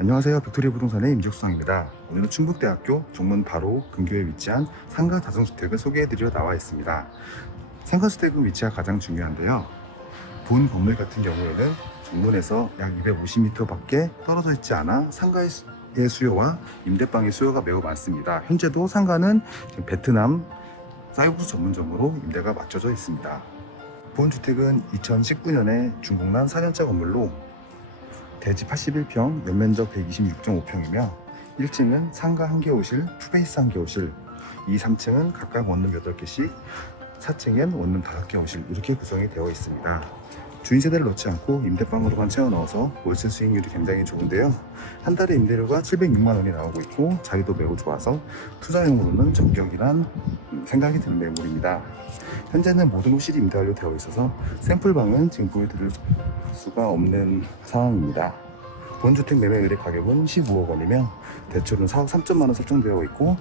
안녕하세요. 빅토리 부동산의 임직수상입니다. 오늘은 충북대학교 종문 바로 근교에 위치한 상가 다성주택을 소개해드리러 나와 있습니다. 상가주택은 위치가 가장 중요한데요. 본 건물 같은 경우에는 정문에서 약 250m밖에 떨어져 있지 않아 상가의 수요와 임대방의 수요가 매우 많습니다. 현재도 상가는 베트남 쌀국수 전문점으로 임대가 맞춰져 있습니다. 본 주택은 2019년에 준공난 4년차 건물로 대지 81평, 연면적 126.5평이며 1층은 상가 1개 호실, 투베이스 1개 호실, 2, 3층은 각각 원룸 8개씩, 4층엔 원룸 5개 호실 이렇게 구성이 되어 있습니다. 주인 세대를 넣지 않고 임대방으로만 채워 넣어서 월세 수익률이 굉장히 좋은데요. 한 달에 임대료가 706만 원이 나오고 있고 자리도 매우 좋아서 투자용으로는 적격이란 음, 생각이 드는 매물입니다. 현재는 모든 호실이 임대 완료되어 있어서 샘플방은 지금 보여드릴 수가 없는 상황입니다. 본주택 매매 의뢰 가격은 15억 원이며 대출은 4억 3천만 원 설정되어 있고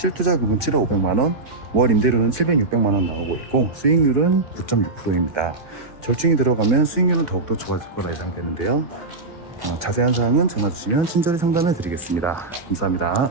실투자금은 7억 5백만 원, 월 임대료는 700, 600만 원 나오고 있고 수익률은 9.6%입니다. 절충이 들어가면 수익률은 더욱더 좋아질 거라 예상되는데요. 어, 자세한 사항은 전화 주시면 친절히 상담해 드리겠습니다. 감사합니다.